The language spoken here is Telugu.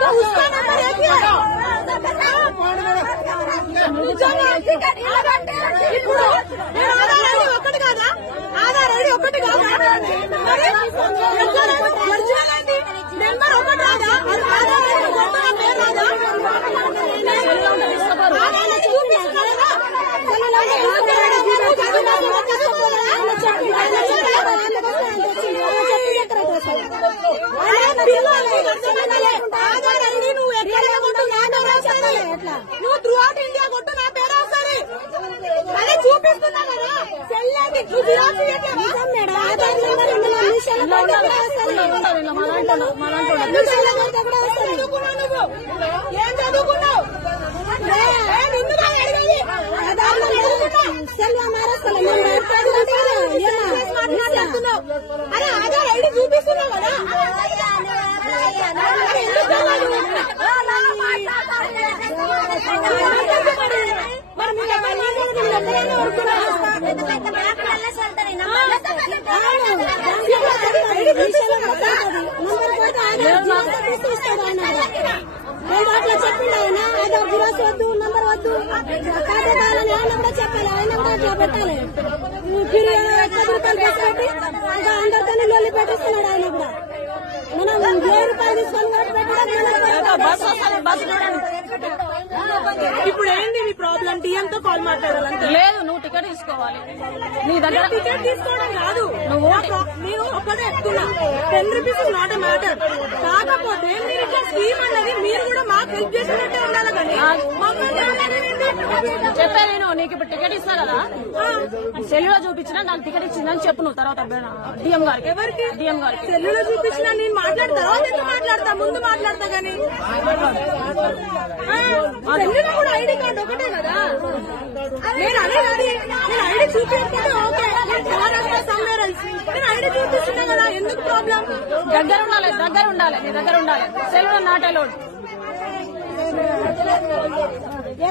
तो उसका नंबर एक ही है। ఇప్పుడు ఆధార్ ఐడి ఒకటి కాదా? ఆధార్ ఐడి ఒకటి కాదా? ఒరిజినల్ ఐడి నెంబర్ ఒకటి రాదా? ఆధార్ ఐడి కొట్టడం పేరు రాదా? ఆధార్ ఐడి నువ్వు ఎక్కడైనా కొట్టు, నువ్వు త్రూ అవుట్ ఇండియా కొట్టు, నా పేరు వస్తుంది. అదే చూపిస్తున్నా కదా చెల్లండి, నువ్వు జిరాక్స్ ఏం చదువుకున్నావు? అరే ఆధార్ ఐడి చూపిస్తున్నావు కదా, మరి మీరు అట్లా చెప్పిండు ఆయన. ఆధార్ జిరాక్స్ వద్దు, నంబర్ వద్దు, ఖాతా కావాలని ఆయన కూడా చెప్పాలి. ఆయన కూడా అట్లా పెట్టాలి. అందరితో లొల్లి పెట్టిస్తున్నాడు ఆయన కూడా. మనం 1000 రూపాయలు తీసుకొని ఇప్పుడు ఏంటి మీ ప్రాబ్లం? టీఎంతో కాల్ మాట్లాడాలంటే లేదు, నువ్వు టికెట్ తీసుకోవాలి. నీ దగ్గర టికెట్ తీసుకోవడం కాదు, నువ్వు నేను ఒక్కటే చెప్తున్నా. 10 rupees is not a matter. కాకపోతే మీరు ఇట్లా స్కీమ్ అన్నది మీరు కూడా మాకు హెల్ప్ చేసినట్టే ఉండాలి. కానీ చెప్పేది నీకు ఇప్పుడు టికెట్ ఇస్తా కదా, సెల్లులో చూపించినా నాకు టికెట్ ఇచ్చిందని చెప్పు నువ్వు. తర్వాత డిఎం గారికి. ఎవరికి? డిఎం గారికి. సెల్లులో చూపించినా నేను మాట్లాడతా, మాట్లాడతా, ముందు మాట్లాడతా. కానీ సెల్లులో కూడా ఐడి కార్డు ఒకటే కదా. నేను అదే కానీ నేను ఐడి చూపించుకుంటే ఓకే, నేను ఐడి చూపిస్తున్నా కదా, ఎందుకు ప్రాబ్లం? దగ్గర ఉండాలి, నీ దగ్గర ఉండాలి. సెల్లులో నాట్ అలౌడ్.